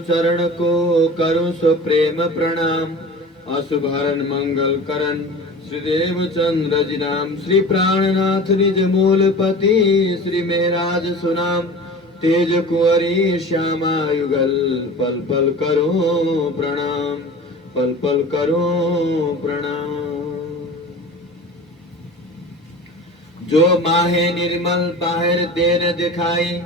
चरण को करो सो प्रेम प्रणाम। अशुभरण मंगल करण श्री देव चंद्र जी नाम। श्री प्राणनाथ निज मूलपति श्री मेहराज सुनाम। तेज कुंवरी श्यामा युगल पल पल करो प्रणाम। पल पल करो प्रणाम। जो माहे निर्मल बाहर देन दिखाई।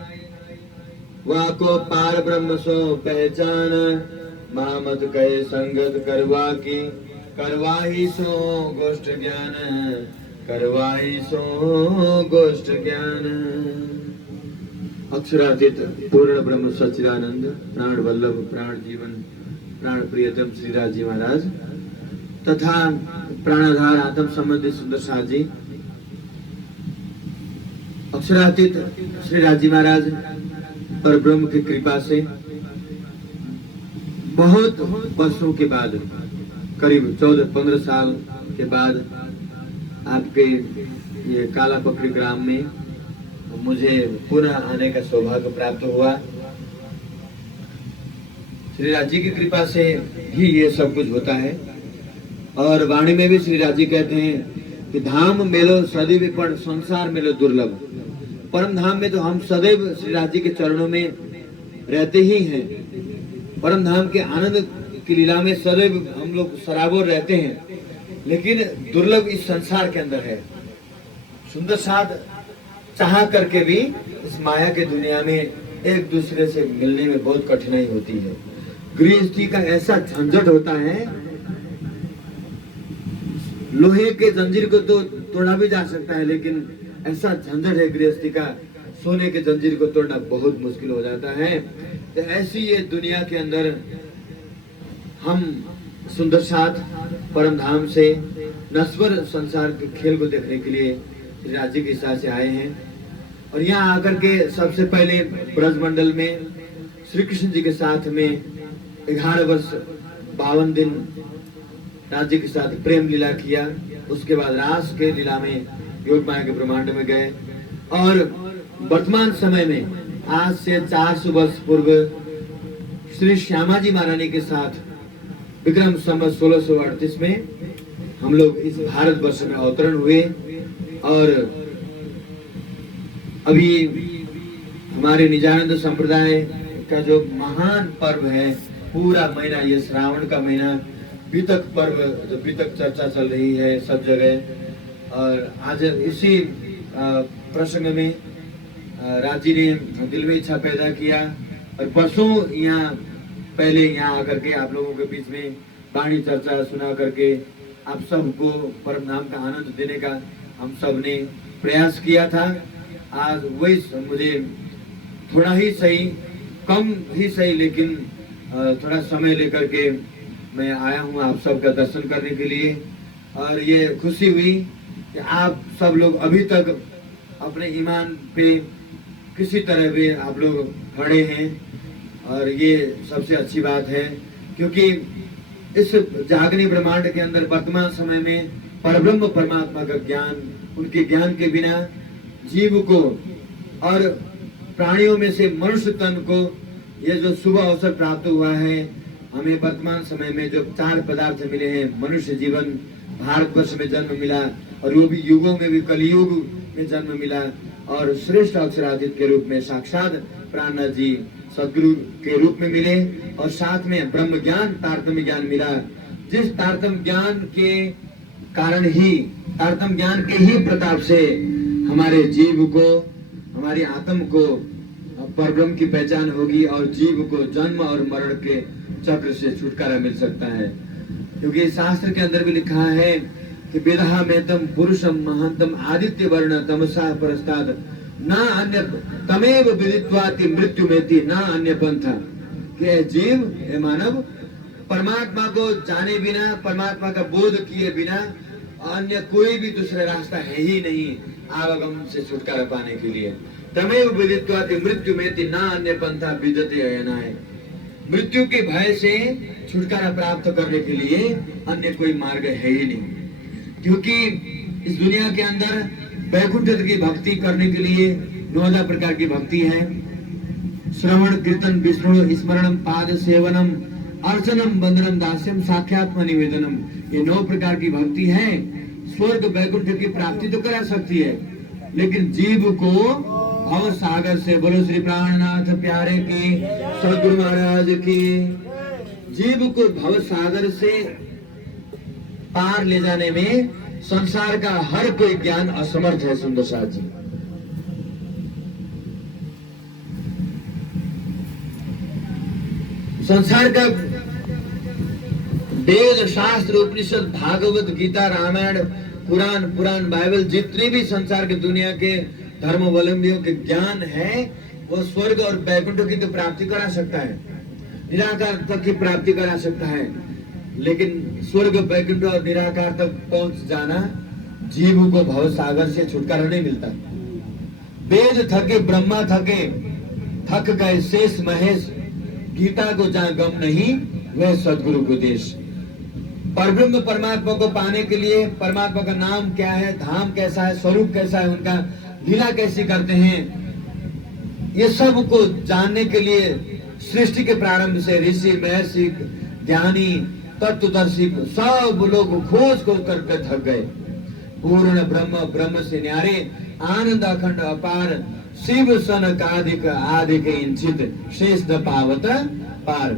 वाको पार ब्रह्म सो पहचान। मामत कहे संगत करवा की। करवाही सो गोष्ठ ज्ञान। करवाही सो गोष्ठ ज्ञान। अक्षरातीत पूर्ण ब्रह्म सच्चिदानंद प्राण वल्लभ प्राण जीवन प्राण प्रियतम श्री राजी महाराज तथा प्राणाधार आत्म संबंधी सुंदर साथ जी। अक्षरातीत श्री राजी महाराज पर ब्रह्म की कृपा से बहुत वर्षों के बाद करीब 14-15 साल के बाद आपके ये काला पकड़ी ग्राम में मुझे पुनः आने का सौभाग्य प्राप्त हुआ। श्री राजी की कृपा से ही ये सब कुछ होता है। और वाणी में भी श्री राजी कहते हैं कि धाम मेलो सदैव पण संसार मेलो दुर्लभ। परम धाम में तो हम सदैव श्री राजी के चरणों में रहते ही हैं। परम धाम के आनंद की लीला में सदैव हम लोग सराबोर रहते हैं, लेकिन दुर्लभ इस संसार के अंदर है। सुंदर साथ चाह करके भी इस माया के दुनिया में एक दूसरे से मिलने में बहुत कठिनाई होती है। गृहस्थी का ऐसा झंझट होता है। लोहे के जंजीर को तो तोड़ा भी जा सकता है, लेकिन ऐसा झंझट है गृहस्थी का, सोने के जंजीर को तोड़ना बहुत मुश्किल हो जाता है। तो ऐसी ये दुनिया के अंदर हम सुंदर साथ परम धाम से नश्वर संसार के खेल को देखने के लिए राजी के साथ से आए हैं। और यहाँ आकर के सबसे पहले ब्रजमंडल में श्री कृष्ण जी के साथ में 11 वर्ष 52 दिन राज्य के साथ प्रेम लीला किया। उसके बाद रास के लीला में योग माया के ब्रह्मांड में गए। और वर्तमान समय में आज से 400 वर्ष पूर्व श्री श्यामा जी महारानी के साथ विक्रम संवत 1638 में हम लोग इस भारत वर्ष में अवतरण हुए। और अभी हमारे निजानंद संप्रदाय का जो महान पर्व है, पूरा महीना ये श्रावण का महीना बीतक पर्व, जो बीतक चर्चा चल रही है सब जगह। और आज इसी प्रसंग में राजी ने दिल में इच्छा पैदा किया और परसों यहाँ पहले यहाँ आकर के आप लोगों के बीच में वाणी चर्चा सुना करके आप सबको परम नाम का आनंद देने का हम सब ने प्रयास किया था। आज वही मुझे थोड़ा ही सही, कम ही सही, लेकिन थोड़ा समय लेकर के मैं आया हूँ आप सबका दर्शन करने के लिए। और ये खुशी हुई कि आप सब लोग अभी तक अपने ईमान पे किसी तरह भी आप लोग खड़े हैं। और ये सबसे अच्छी बात है, क्योंकि इस जागनी ब्रह्मांड के अंदर वर्तमान समय में परब्रह्म परमात्मा का ज्ञान, उनके ज्ञान के बिना जीव को और प्राणियों में से मनुष्य तन को ये जो शुभ अवसर प्राप्त हुआ है, हमें वर्तमान समय में जो 4 पदार्थ मिले हैं, मनुष्य जीवन, भारतवर्ष में जन्म मिला और वो भी युगों में भी कलयुग में जन्म मिला। और श्रेष्ठ अक्षराधित के रूप में साक्षात प्राणनाथ जी सदगुरु के रूप में मिले। और साथ में ब्रह्म ज्ञान, तारतम्य ज्ञान मिला। जिस तारतम्य ज्ञान के कारण ही, तारतम्य ज्ञान के ही प्रताप से हमारे जीव को, हमारी आत्म को परब्रह्म की पहचान होगी और जीव को जन्म और मरण के चक्र से छुटकारा मिल सकता है। क्योंकि शास्त्र के अंदर भी लिखा है कि वेदहा में तम पुरुषम महंतम आदित्य वर्ण तमसा परस्ताद ना अन्य तमेव विदित्वाति मृत्यु मेति ना अन्य पंथा। कि जीव, हे मानव, परमात्मा को जाने बिना, परमात्मा का बोध किए बिना अन्य कोई भी दूसरा रास्ता है ही नहीं आवागम से छुटकारा पाने के लिए। तमेव विदित्वाति मृत्यु मेति ना अन्य पंथा विदते अयनाय। मृत्यु के भय से छुटकारा प्राप्त करने के लिए अन्य कोई मार्ग है ही नहीं। क्योंकि इस दुनिया के अंदर वैकुंठ की भक्ति करने के लिए 9 प्रकार की भक्ति है। श्रवण कीर्तन विष्णु स्मरणम पाद सेवनम अर्चनम वंदनम दास्यम साक्षात्म निवेदनम, ये 9 प्रकार की भक्ति है। स्वर्ग वैकुंठ की प्राप्ति तो करा सकती है, लेकिन जीव को भव सागर से, बोलो श्री प्राणनाथ प्यारे की, सदगुरु महाराज की, जीव को भव सागर से पार ले जाने में संसार का हर कोई ज्ञान असमर्थ है। सुंदर साथ जी, संसार का वेद शास्त्र उपनिषद भागवत गीता रामायण पुराण बाइबल, जितने भी संसार के दुनिया के धर्मावलंबियों के ज्ञान है, वो स्वर्ग और वैकुंठ की तो प्राप्ति करा सकता है, निराकार तक की प्राप्ति करा सकता है, लेकिन स्वर्ग वैकुंठ और निराकार तक पहुंच जाना जीव को भव सागर से छुटकारा नहीं मिलता। वेद थके ब्रह्मा थके, थक गए शेष महेश, गीता को जहां गम नहीं वह सदगुरु को देश। परब्रह्म परमात्मा को पाने के लिए परमात्मा का नाम क्या है, धाम कैसा है, स्वरूप कैसा है, उनका लीला कैसी करते हैं, ये सब को जानने के लिए सृष्टि के प्रारंभ से ऋषि महर्षि ज्ञानी तत्वदर्शी सब लोग खोज करके थक गए। पूर्ण ब्रह्म से न्यारे आनंद अखंड अपार, शिव सन कादिक आदिक इंचित शेष न पावत पार।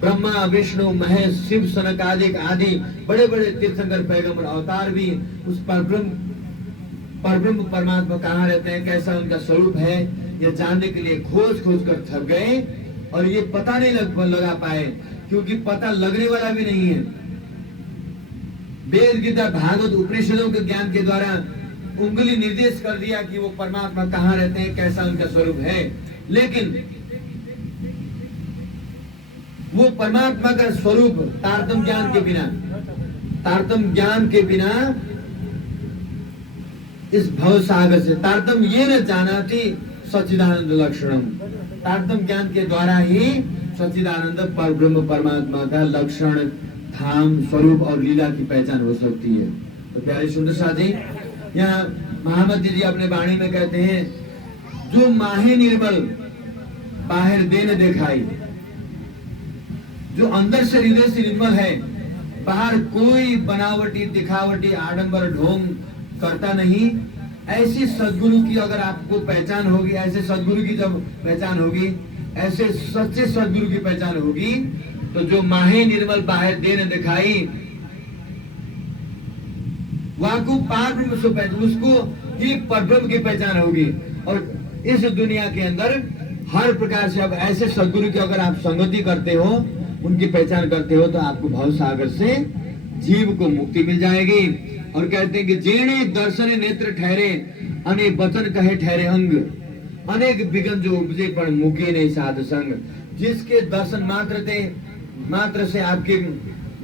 ब्रह्मा विष्णु महेश शिव सनकादिक आदि बड़े बड़े तीर्थंकर पैगंबर अवतार भी उस परब्रह्म परमात्मा कहाँ रहते हैं, कैसा उनका स्वरूप है, ये जानने के लिए खोज कर थक गए और ये पता नहीं लगा पाए, क्योंकि पता लगने वाला भी नहीं है। वेद गीता भागवत उपनिषदों के ज्ञान के द्वारा उंगली निर्देश कर दिया कि वो परमात्मा कहाँ रहते हैं, कैसा उनका स्वरूप है, लेकिन वो परमात्मा का स्वरूप तारतम ज्ञान के बिना इस भव सागर से तारतम ये न जाना थी सच्चिदानंद लक्षणम, तारतम ज्ञान के द्वारा ही सच्चिदानंद पर ब्रह्म परमात्मा का लक्षण धाम स्वरूप और लीला की पहचान हो सकती है। तो प्यारे सुंदर साथ जी, यहाँ महामती जी अपने वाणी में कहते हैं, जो माहे निर्मल बाहर देन दिखाई, जो अंदर से हृदय से निर्मल है, बाहर कोई बनावटी दिखावटी आडंबर ढोंग करता नहीं, ऐसी सदगुरु की अगर आपको पहचान होगी, ऐसे सदगुरु की जब पहचान होगी, ऐसे सच्चे सदगुरु की पहचान होगी, तो जो माहे निर्मल बाहर देन दिखाई वाकु पार ब्रह्म सो पहचान, उसको ही परब्रह्म की पहचान होगी। और इस दुनिया के अंदर हर प्रकार से अब ऐसे सदगुरु की अगर आप संगति करते हो, उनकी पहचान करते हो, तो आपको भव सागर से जीव को मुक्ति मिल जाएगी। और कहते हैं कि जेणे दर्शन नेत्र ठहरे अनेक वचन कहे ठहरे अंग, अनेक विघ्न जो उपजे पर मुके नहीं साध संग। जिसके दर्शन मात्र से आपके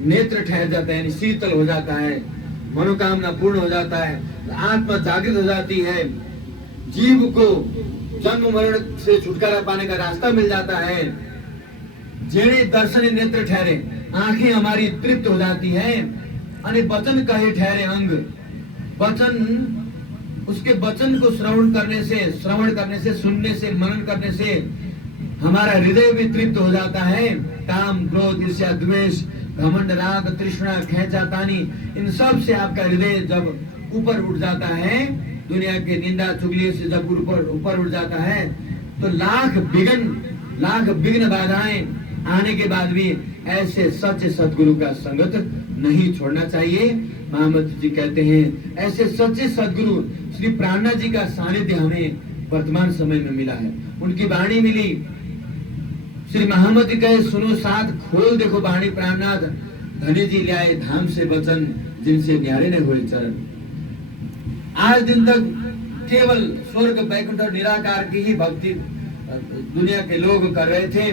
नेत्र ठहर जाते हैं, शीतल हो जाता है, मनोकामना पूर्ण हो जाता है, आत्मा जागृत हो जाती है, जीव को जन्म मरण से छुटकारा पाने का रास्ता मिल जाता है। जेणे दर्शन नेत्र ठहरे, आंखें हमारी तृप्त हो जाती है, अने वचन कहे ठहरे अंग, वचन उसके वचन को श्रवण करने से सुनने से मनन करने से हमारा हृदय भी तृप्त हो जाता है। काम क्रोध ईर्ष्या द्वेष घमंड राग तृष्णा खेचातानी, इन सब से आपका हृदय जब ऊपर उठ जाता है, दुनिया के निंदा चुगली से जब ऊपर उठ जाता है, तो लाख विघ्न बाधाएं आने के बाद भी ऐसे सच्चे सदगुरु का संगत नहीं छोड़ना चाहिए। महामती जी कहते हैं, ऐसे सच्चे सदगुरु श्री प्राणनाथ जी का सानिध्य हमें वर्तमान समय में मिला है। उनकी वाणी मिली, श्री महामती कहे सुनो साथ खोल देखो वाणी प्राणनाथ, धनी जी लाए धाम से वचन जिनसे न्यारे ने हुए चरण। आज दिन तक केवल स्वर्ग वैकुंठ और निराकार की ही भक्ति दुनिया के लोग कर रहे थे,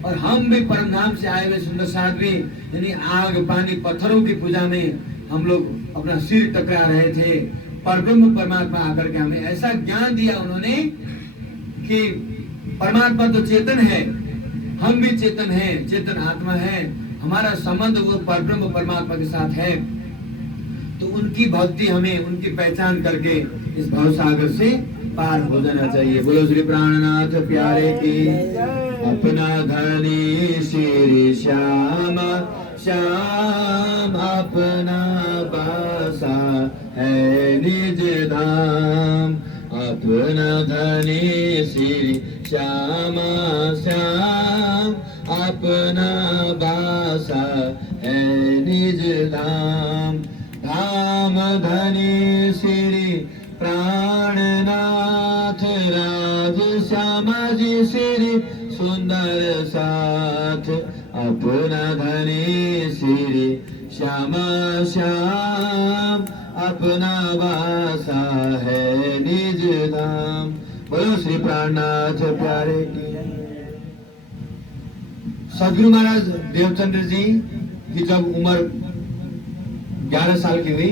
और हम भी परम धाम से आए हुए सुंदर साध्वी, यानी आग पानी पत्थरों की पूजा में हम लोग अपना सिर टकरा रहे थे। परब्रह्म परमात्मा आकर के हमें ऐसा ज्ञान दिया उन्होंने कि परमात्मा तो चेतन है, हम भी चेतन हैं, चेतन आत्मा है, हमारा संबंध वो परब्रह्म परमात्मा के साथ है। तो उनकी भक्ति हमें, उनकी पहचान करके इस भव सागर से पार हो जाना चाहिए। बोलो श्री प्राणनाथ प्यारे की। अपना धनी श्री श्याम, श्याम अपना बसा है निज धाम। अपना धनी श्री श्याम, श्याम अपना बसा है निज धाम। धाम धनी श्री प्राणनाथ, राज श्यामा जी श्री सुंदर साथ। अपना धनी श्री श्यामा, श्याम अपना वासा है निज धाम। बोलो श्री प्राणनाथ प्यारे की। सदगुरु महाराज देवचंद्र जी की जब उम्र 11 साल की हुई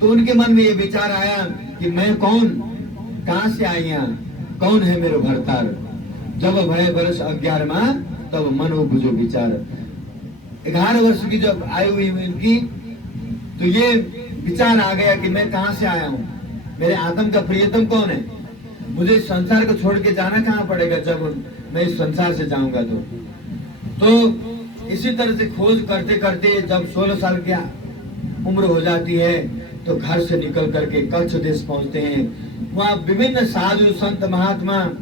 तो उनके मन में ये विचार आया कि मैं कौन, कहां से आई यहाँ, कौन है मेरे भरतार। जब भय वर्ष 11वां तब मन उपजो विचार। 11 वर्ष की जब आयु हुई इनकी तो ये विचार आ गया कि मैं कहां से आया हूँ, मेरे आत्म का प्रियतम कौन है, मुझे संसार को छोड़ के जाना कहाँ पड़ेगा जब मैं इस संसार से जाऊंगा। तो इसी तरह से खोज करते करते जब 16 साल की उम्र हो जाती है तो घर से निकल करके कच्छ देश पहुंचते हैं। वहाँ विभिन्न साधु संत महात्मा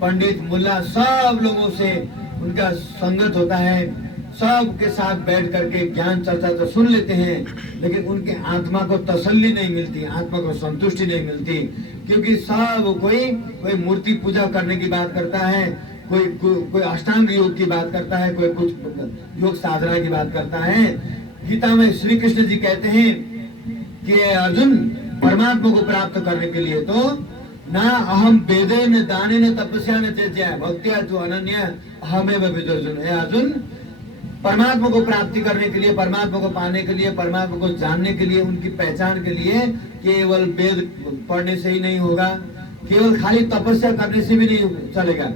पंडित मुल्ला सब लोगों से उनका संगत होता है। सब के साथ बैठ करके ज्ञान चर्चा तो सुन लेते हैं, लेकिन उनके आत्मा को तसल्ली नहीं मिलती, आत्मा को संतुष्टि नहीं मिलती, क्योंकि सब कोई मूर्ति पूजा करने की बात करता है, कोई अष्टांग योग की बात करता है, कोई कुछ योग साधना की बात करता है। गीता में श्री कृष्ण जी कहते हैं कि अर्जुन, परमात्मा को प्राप्त करने के लिए तो ना अहम वेदेन दानेन तपस्या न त्यज्य भक्त्या तो अनन्य अहमेव विदर्जुन। हे अर्जुन, परमात्मा को प्राप्ति करने के लिए, परमात्मा को पाने के लिए, परमात्मा को जानने के लिए, उनकी पहचान के लिए केवल वेद पढ़ने से ही नहीं होगा, केवल खाली तपस्या करने से भी नहीं चलेगा,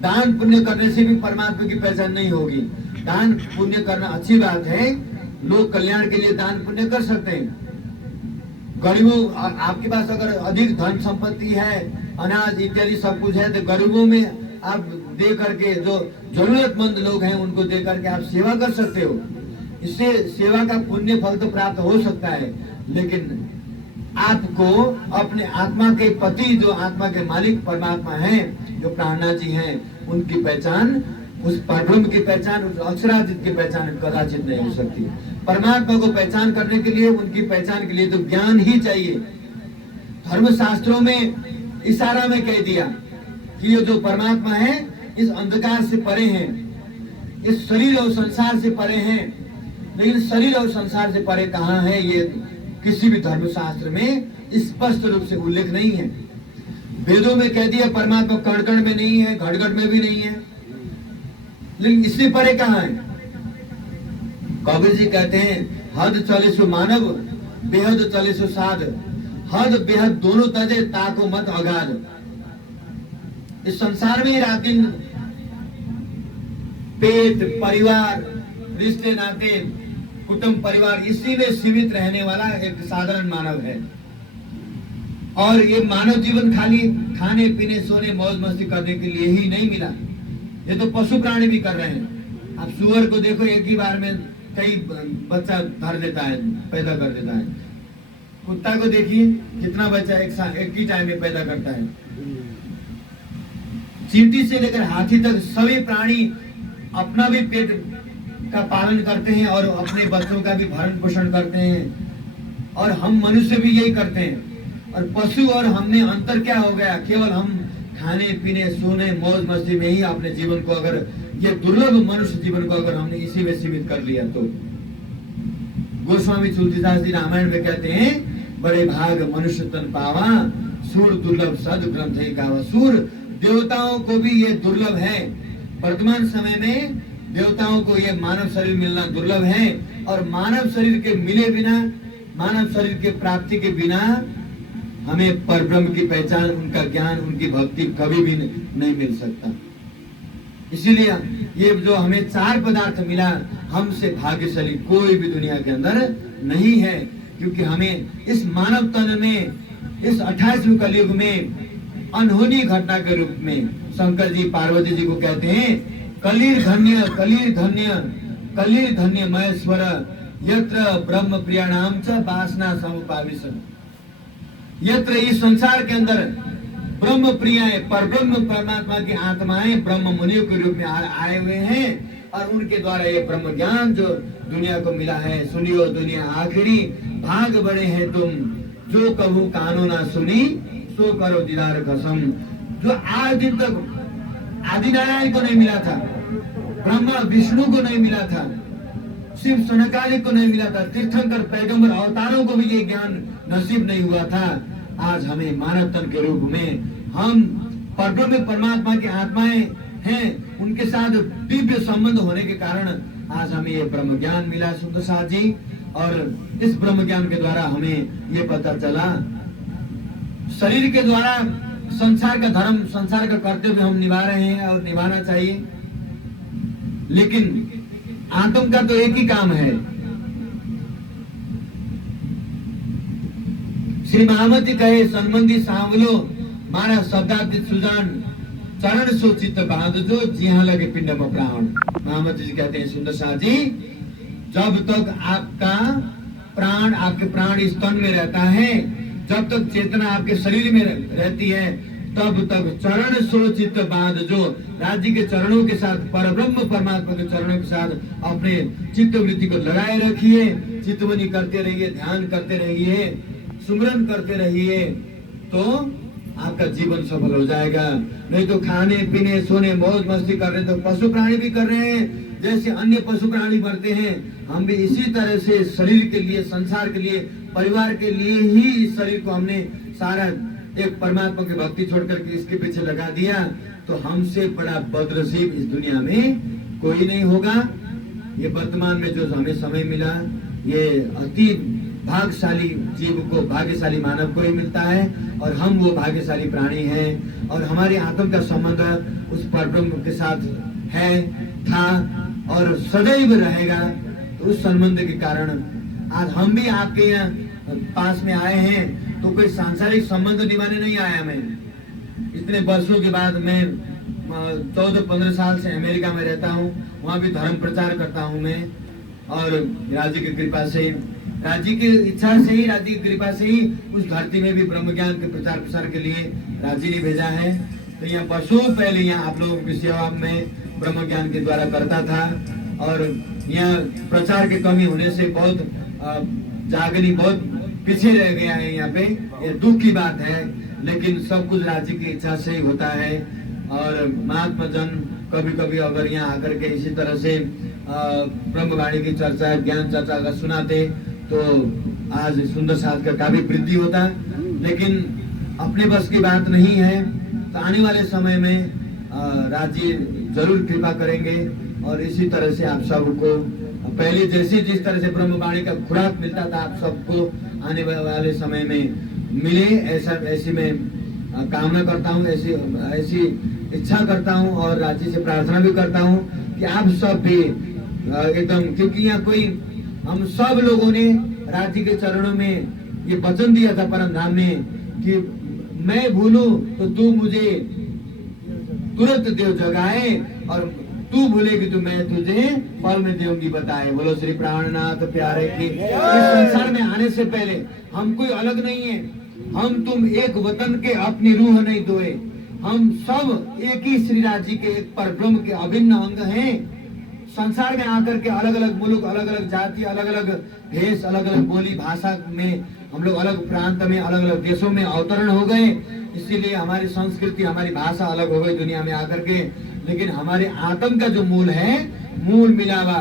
दान पुण्य करने से भी परमात्मा की पहचान नहीं होगी। दान पुण्य करना अच्छी बात है, लोग कल्याण के लिए दान पुण्य कर सकते हैं। गरीबों, आपके पास अगर अधिक धन संपत्ति है, अनाज इत्यादि सब कुछ है, तो गरीबों में आप दे करके, जो जरूरतमंद लोग हैं उनको दे करके आप सेवा कर सकते हो। इससे सेवा का पुण्य फल तो प्राप्त हो सकता है, लेकिन आपको अपने आत्मा के पति, जो आत्मा के मालिक परमात्मा हैं, जो प्राणनाथ जी हैं, उनकी पहचान, उस परब्रह्म की पहचान, उस अक्षरातीत की पहचान कदाचित नहीं हो सकती। परमात्मा को पहचान करने के लिए, उनकी पहचान के लिए तो ज्ञान ही चाहिए। धर्म शास्त्रों में इशारा में कह दिया कि ये जो परमात्मा है इस अंधकार से परे हैं, इस शरीर और संसार से परे हैं, लेकिन शरीर और संसार से परे कहाँ है, ये किसी भी धर्म शास्त्र में स्पष्ट रूप से उल्लेख नहीं है। वेदों में कह दिया परमात्मा कण कण में नहीं है, घट घट में भी नहीं है, लेकिन इससे परे कहाँ है। कबीर जी कहते हैं, हद चले सो मानव, बेहद चले सो साध, हद बेहद दोनों तजे ताको मत अगाध। इस संसार में रात दिन पेट, परिवार, रिश्ते नाते, कुटुंब परिवार, इसी में सीमित रहने वाला एक साधारण मानव है। और ये मानव जीवन खाली खाने पीने सोने मौज मस्ती करने के लिए ही नहीं मिला, ये तो पशु प्राणी भी कर रहे हैं। आप सुअर को देखो, एक ही बार में कई बच्चा धर देता है, पैदा कर देता है। कुत्ता को देखिए कितना बच्चा एक ही टाइम में पैदा करता है। चींटी से लेकर हाथी तक सभी प्राणी अपना भी पेट का पालन करते हैं और अपने बच्चों का भी भरण पोषण करते हैं, और हम मनुष्य भी यही करते हैं। और पशु और हमने अंतर क्या हो गया, केवल हम खाने पीने सोने मौज मस्ती में ही अपने जीवन को, अगर ये दुर्लभ मनुष्य जीवन को अगर हमने इसी में सीमित कर लिया तो। गोस्वामी तुलसीदास जी रामायण में कहते हैं, बड़े भाग मनुष्य तन पावा, सूर दुर्लभ सद ग्रंथ गावा। सूर देवताओं को भी ये दुर्लभ है। वर्तमान समय में देवताओं को ये मानव शरीर मिलना दुर्लभ है, और मानव शरीर के मिले बिना, मानव शरीर के प्राप्ति के बिना हमें परब्रह्म की पहचान, उनका ज्ञान, उनकी भक्ति कभी भी नहीं मिल सकता। इसीलिए ये जो हमें 4 पदार्थ मिला, हमसे भाग्यशाली कोई भी दुनिया के अंदर नहीं है, क्योंकि हमें इस मानव तन में, इस 28वें कलयुग में अनहोनी घटना के रूप में शंकर जी पार्वती जी को कहते हैं, कलीर धन्य कलीर धन्य कलीर धन्य महेश्वर यत्र ब्रह्म प्रियाणाम च वासना समुपाविशन। यत्र इस संसार के अंदर ब्रह्म प्रियाएं, पर ब्रह्म परमात्मा की आत्माएं ब्रह्म मुनियों के रूप में आए हुए हैं, और उनके द्वारा ये ब्रह्म ज्ञान जो दुनिया को मिला है, सुनियो दुनिया आखिरी भाग बड़े हैं तुम, जो कभू कानो ना सुनी सो करो दीदार कसम। जो आज दिन तक आदिनारायण को नहीं मिला था, ब्रह्मा विष्णु को नहीं मिला था, शिव सनकादिक को नहीं मिला था, तीर्थंकर पैगंबर अवतारों को भी ये ज्ञान नसीब नहीं हुआ था। आज हमें मानव तन के रूप में हम परब्रह्म परमात्मा की आत्माएं हैं, उनके साथ दिव्य संबंध होने के कारण आज हमें ये ब्रह्म ज्ञान मिला सुंदर साथ जी। और इस ब्रह्म ज्ञान के द्वारा हमें ये पता चला, शरीर के द्वारा संसार का धर्म, संसार का कर्तव्य हम निभा रहे हैं और निभाना चाहिए, लेकिन आत्म का तो एक ही काम है। श्री महामती कहे संबंधी सांवलो मारा शब्दाब्दी सुजान चरण सो चित्त बांध जो जी हाँ लगे पिंड में प्राण। महामती जी कहते हैं सुंदर शाह जी, जब तक आपका प्राण, आपके प्राण इस तन में रहता है, जब तक चेतना आपके शरीर में रहती है, तब तक चरण सो चित्त बांध जो, राज्य के चरणों के साथ, परब्रह्म परमात्मा के चरणों के साथ अपने चित्त वृत्ति को लगाए रखिए, चित्तवनी करते रहिए, ध्यान करते रहिए, सुमरन करते रहिए, तो आपका जीवन सफल हो जाएगा। नहीं तो खाने पीने सोने मौज मस्ती कर रहे, तो पशु प्राणी भी कर रहे हैं, जैसे अन्य पशु प्राणी मरते हैं, हम भी इसी तरह से शरीर के लिए, संसार के लिए, परिवार के लिए ही इस शरीर को हमने सारा एक परमात्मा की भक्ति छोड़ करके इसके पीछे लगा दिया, तो हमसे बड़ा बदनसीब इस दुनिया में कोई नहीं होगा। ये वर्तमान में जो हमें समय मिला, ये अति भाग्यशाली जीव को, भाग्यशाली मानव को ही मिलता है, और हम वो भाग्यशाली प्राणी हैं, और हमारे आत्म का संबंध उस परब्रह्म के साथ है, था और सदैव रहेगा। तो उस संबंध के कारण आज हम भी आपके यहाँ पास में आए हैं, तो कोई सांसारिक संबंध निभाने नहीं आया। मैं इतने वर्षों के बाद, मैं 14-15 साल से अमेरिका में रहता हूँ, वहाँ भी धर्म प्रचार करता हूँ मैं, और राज्य की कृपा से, राज्य की इच्छा से ही, राज्य की कृपा से ही उस धरती में भी ब्रह्म ज्ञान के प्रचार प्रसार के लिए राज्य ने भेजा है। तो यहाँ वर्षों पहले यहाँ आप लोगों की सेवा में ब्रह्म ज्ञान के द्वारा करता था, और यहाँ प्रचार की कमी होने से बहुत जागनी बहुत पीछे रह गया है यहाँ पे। ये दुख की बात है, लेकिन सब कुछ राज्य की इच्छा से ही होता है। और महात्मा जन कभी कभी अगर यहाँ आकर के इसी तरह से ब्रह्मवाणी की चर्चा, ज्ञान चर्चा अगर सुनाते, तो आज सुंदर साथ का काफी वृद्धि होता, लेकिन अपने बस की बात नहीं है। तो आने वाले समय में राज्य जरूर कृपा करेंगे, और इसी तरह से आप सबको पहले जैसे जिस तरह से ब्रह्मवाणी का खुराक मिलता था, आप सबको आने वाले समय में मिले, ऐसी मैं कामना करता हूँ, ऐसी इच्छा करता हूँ, और राज्य से प्रार्थना भी करता हूँ कि आप सब भी एकदम, क्योंकि यहाँ कोई, हम सब लोगों ने राज्य के चरणों में ये वचन दिया था परम धाम में कि मैं भूलूं तो तू मुझे तुरंत देव जगाए, और तू भूलेगी तो मैं तुझे पल में देऊंगी बताए। बोलो श्री प्राणनाथ प्यारे की। इस संसार में आने से पहले हम कोई अलग नहीं है, हम तुम एक वतन के अपनी रूह नहीं दोए, हम सब एक ही श्री राज्य के एक परब्रह्म के अभिन्न अंग हैं। संसार में आकर के अलग अलग मुल्क, अलग अलग जाति, अलग अलग भेष, अलग अलग बोली भाषा में हम लोग अलग प्रांत में, अलग अलग देशों में अवतरण हो गए, इसीलिए हमारी संस्कृति, हमारी भाषा अलग हो गई दुनिया में आकर के। लेकिन हमारे आत्म का जो मूल है, मूल मिलावा,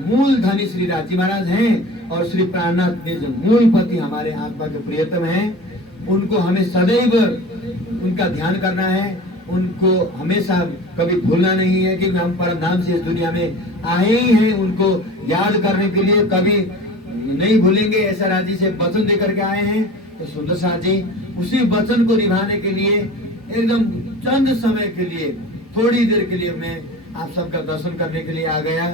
मूल धनी श्री राजी महाराज हैं, और श्री प्राणनाथ ने जो मूल पति हमारे आत्मा के प्रियतम हैं, उनको हमें सदैव उनका ध्यान करना है, उनको हमेशा कभी भूलना नहीं है कि हम परम धाम से इस दुनिया में आए ही हैं। उनको याद करने के लिए कभी नहीं भूलेंगे, ऐसा राजी से वचन देकर के आए हैं। तो सुंदर साथ जी उसी वचन को निभाने के लिए एकदम चंद समय के लिए, थोड़ी देर के लिए मैं आप सबका दर्शन करने के लिए आ गया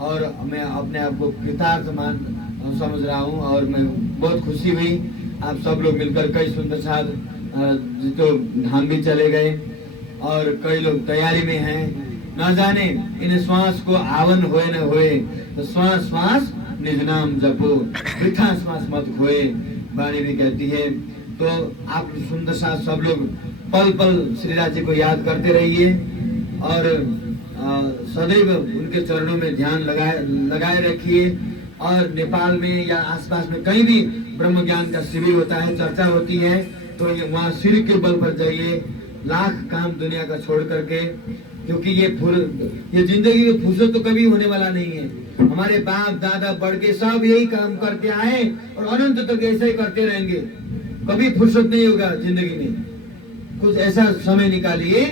और मैं अपने आप को कृतार्थ समझ रहा हूँ और मैं बहुत खुशी हुई। आप सब लोग मिलकर कई सुंदर साथ तो धाम भी चले गए और कई लोग तैयारी में हैं। न जाने इन श्वास को आवन होए न होए, तो श्वास श्वास निज नाम जपो, वृथा श्वास मत खोए, वाणी भी कहती है। तो आप सुंदर साथ सब लोग पल पल श्री राज जी को याद करते रहिए और सदैव उनके चरणों में ध्यान लगाए रखिए। और नेपाल में या आसपास में कहीं भी ब्रह्म ज्ञान का शिविर होता है, चर्चा होती है, तो ये वहाँ सिर के बल पर जाइए, लाख काम दुनिया का छोड़ करके, क्योंकि ये जिंदगी में फुर्सत तो कभी होने वाला नहीं है। हमारे बाप दादा बढ़ के सब यही काम करते आए और अनंत तक ऐसा ही करते रहेंगे, कभी फुर्सत नहीं होगा जिंदगी में। कुछ ऐसा समय निकालिए,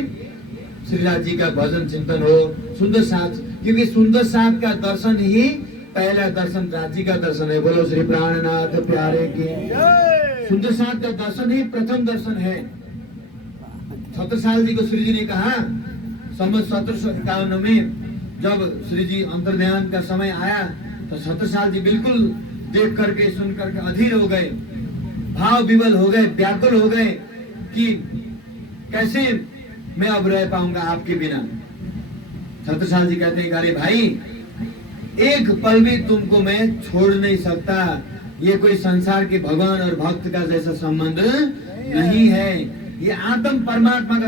श्री राज जी का भजन चिंतन हो, सुंदर साथ, क्योंकि सुंदर साथ का दर्शन ही पहला दर्शन राज जी का दर्शन है। बोलो श्री प्राणनाथ प्यारे की। सुंदर साथ का दर्शन ही प्रथम दर्शन है। छत्रसाल जी को श्री जी ने कहा, संवत 1751 में जब श्री जी अंतर्ध्यान का समय आया तो छत्रसाल जी बिल्कुल देख करके सुन करके अधीर हो गए, भाव विवल हो गए, व्याकुल हो गए कि कैसे मैं अब रह पाऊंगा आपके बिना। छत्रसाल जी कहते हैं, अरे भाई एक पल भी तुमको मैं छोड़ नहीं सकता, ये कोई संसार के भगवान और भक्त का जैसा संबंध नहीं है, ये आत्मा और परमात्मा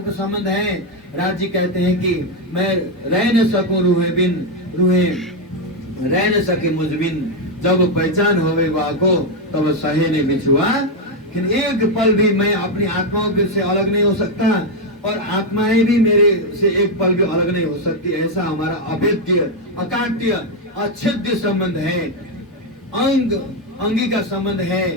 का संबंध है। राज जी कहते हैं कि मैं रह न सकूं रूहे बिन, रूहे रह न सके मुझ बिन, जब पहचान होवे वाको तब सहे ने बिछुआ। एक पल भी मैं अपनी आत्माओं से अलग नहीं हो सकता और आत्माएं भी मेरे से एक पल भी अलग नहीं हो सकती। ऐसा हमारा अभेद्य, अकाट्य, अच्छेद्य संबंध है, अंगी का संबंध है।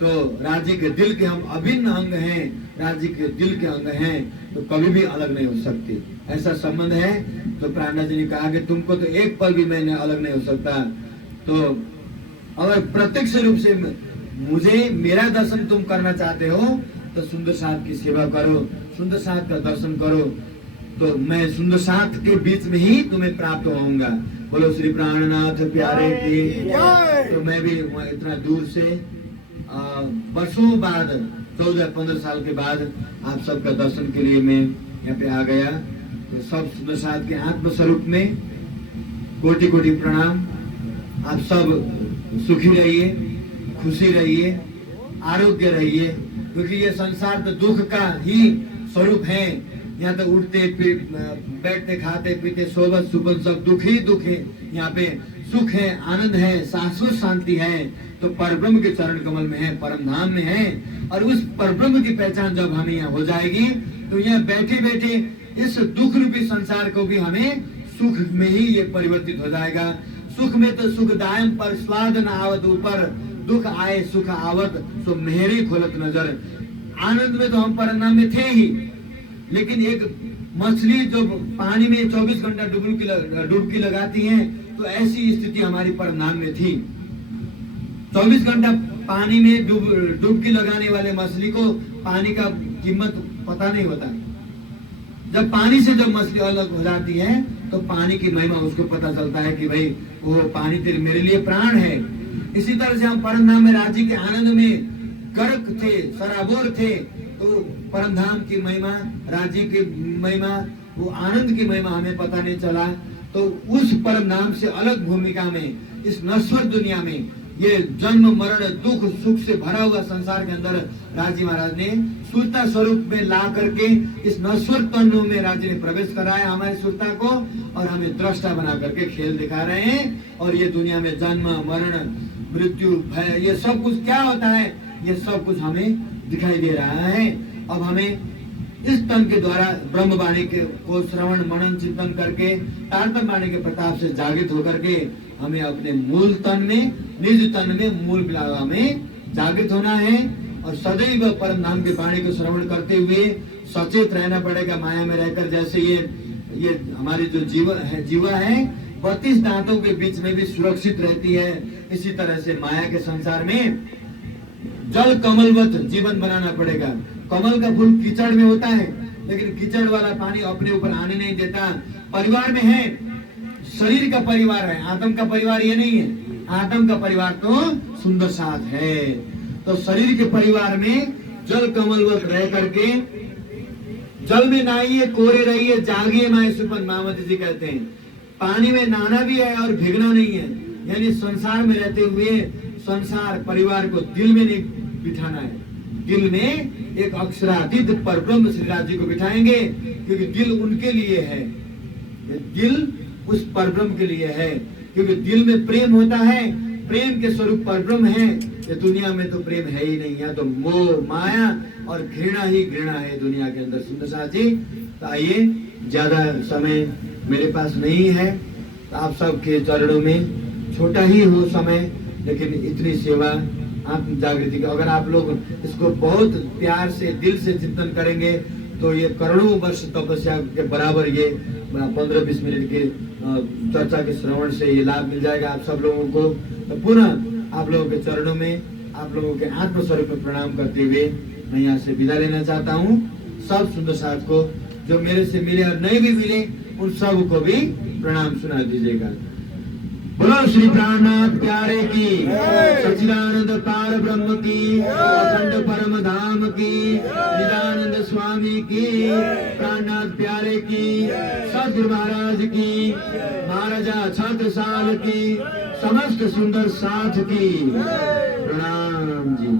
तो राज्य के दिल के हम अभिन्न अंग हैं, राज्य के दिल के अंग हैं, तो कभी भी अलग नहीं हो सकती, ऐसा संबंध है। तो प्राणनाथ जी ने कहा कि तुमको तो एक पल भी मैंने अलग नहीं हो सकता। तो अगर प्रत्यक्ष रूप से मुझे मेरा दर्शन तुम करना चाहते हो तो सुंदर साथ की सेवा करो, सुंदर साथ का दर्शन करो, तो मैं सुंदर साथ के बीच में ही तुम्हें प्राप्त होऊंगा। बोलो श्री प्राणनाथ प्यारे की। तो मैं भी इतना दूर से वर्षों बाद 14-15 साल के बाद आप सबका दर्शन के लिए मैं यहाँ पे आ गया। तो सब सुंदर साथ के आत्म स्वरूप में कोटि कोटि प्रणाम। आप सब सुखी रहिए, खुशी रहिए, आरोग्य रहिए, क्योंकि ये संसार तो दुख का ही स्वरूप है। यहाँ तो उठते बैठते खाते पीते सोबत सुबत सब दुख ही दुख है। यहाँ पे सुख है, आनंद है, शाश्वत शांति है तो परब्रह्म के चरण कमल में है, परम धाम में है। और उस परब्रह्म की पहचान जब हमें यहाँ हो जाएगी तो यहाँ बैठे बैठे इस दुख रूपी संसार को भी हमें सुख में ही ये परिवर्तित हो जाएगा। सुख में तो सुखदायम पर स्वाद न आवत ऊपर, दुख आए सुख आवत तो मेहरी खोलत नजर। आनंद में तो हम परम धाम में थे ही, लेकिन एक मछली जो पानी में 24 घंटा डुबकी लगाती है, तो ऐसी स्थिति हमारी परम धाम में थी। 24 घंटा पानी में डुबकी लगाने वाले मछली को पानी का कीमत पता नहीं होता। जब पानी से जब मछली अलग हो जाती है तो पानी की महिमा उसको पता चलता है कि भाई वो पानी तेरे मेरे लिए प्राण है। इसी तरह से हम परम धाम में राज्य के आनंद में गर्क थे, सराबोर थे, तो परम धाम की महिमा, राज्य की महिमा, वो आनंद की महिमा हमें पता नहीं चला। तो उस परम धाम से अलग भूमिका में इस नश्वर दुनिया में ये जन्म मरण दुख सुख से भरा हुआ संसार के अंदर राजी महाराज ने सुरता स्वरूप में ला करके इस नश्वर तनु में राजी ने प्रवेश कराया हमारी सुरता को, और हमें दृष्टा बना करके खेल दिखा रहे हैं। और ये दुनिया में जन्म मरण मृत्यु भय ये सब कुछ क्या होता है, ये सब कुछ हमें दिखाई दे रहा है। अब हमें इस तन के द्वारा ब्रह्म वाणी को श्रवण मनन चिंतन करके तारतम वाणी के प्रताप से जागृत होकर के हमें अपने मूल तन में, निज तन में, मूल बिलावा में जागृत होना है। और सदैव परम धाम के वाणी को श्रवण करते हुए सचेत रहना पड़ेगा माया में रहकर। जैसे ये हमारी जो जीवा है 32 दांतों के बीच में भी सुरक्षित रहती है, इसी तरह से माया के संसार में जल कमलवत जीवन बनाना पड़ेगा। कमल का फूल कीचड़ में होता है, लेकिन कीचड़ वाला पानी अपने ऊपर आने नहीं देता। परिवार में है, शरीर का परिवार है, आत्म का परिवार ये नहीं है। आत्म का परिवार तो सुंदर साथ है। तो शरीर के परिवार में जल कमलवत रह करके जल में नहाइए, कोरे रहिए, जागिए माए सुपन, मामती जी कहते हैं। पानी में नहाना भी है और भीगना नहीं है, यानी संसार में रहते हुए संसार परिवार को दिल में नहीं बिठाना है। दिल में एक अक्षरातीत परब्रह्म श्री राज जी को बिठाएंगे, क्योंकि दिल उनके लिए है, दिल उस परब्रह्म के लिए है। क्योंकि दिल में प्रेम होता है, प्रेम के स्वरूप परब्रह्म है। ये दुनिया में तो प्रेम है ही नहीं, यहाँ तो मोह माया और घृणा ही घृणा है दुनिया के अंदर। सुंदर साथी, तो आइए, ज्यादा समय मेरे पास नहीं है, तो आप सबके चरणों में छोटा ही हो समय, लेकिन इतनी सेवा आत्म जागृति का अगर आप लोग इसको बहुत प्यार से दिल से चिंतन करेंगे तो ये करोड़ों वर्ष तपस्या के बराबर ये 15-20 मिनट के चर्चा के श्रवण से ये लाभ मिल जाएगा आप सब लोगों को। तो पुनः आप लोगों के चरणों में, आप लोगों के आत्मस्वरूप में प्रणाम करते हुए मैं यहाँ से विदा लेना चाहता हूँ। सब सुंदर साथ को जो मेरे से मिले और नहीं भी मिले उन सब को भी प्रणाम सुना दीजिएगा। बोलो श्री प्राणनाथ प्यारे की, सच्चिदानंद पार ब्रह्म की, अखंड परम धाम की, निदानंद स्वामी की, प्राणनाथ प्यारे की, सदगुरु महाराज की, महाराजा छत्रसाल की, समस्त सुंदर साथ की प्रणाम जी।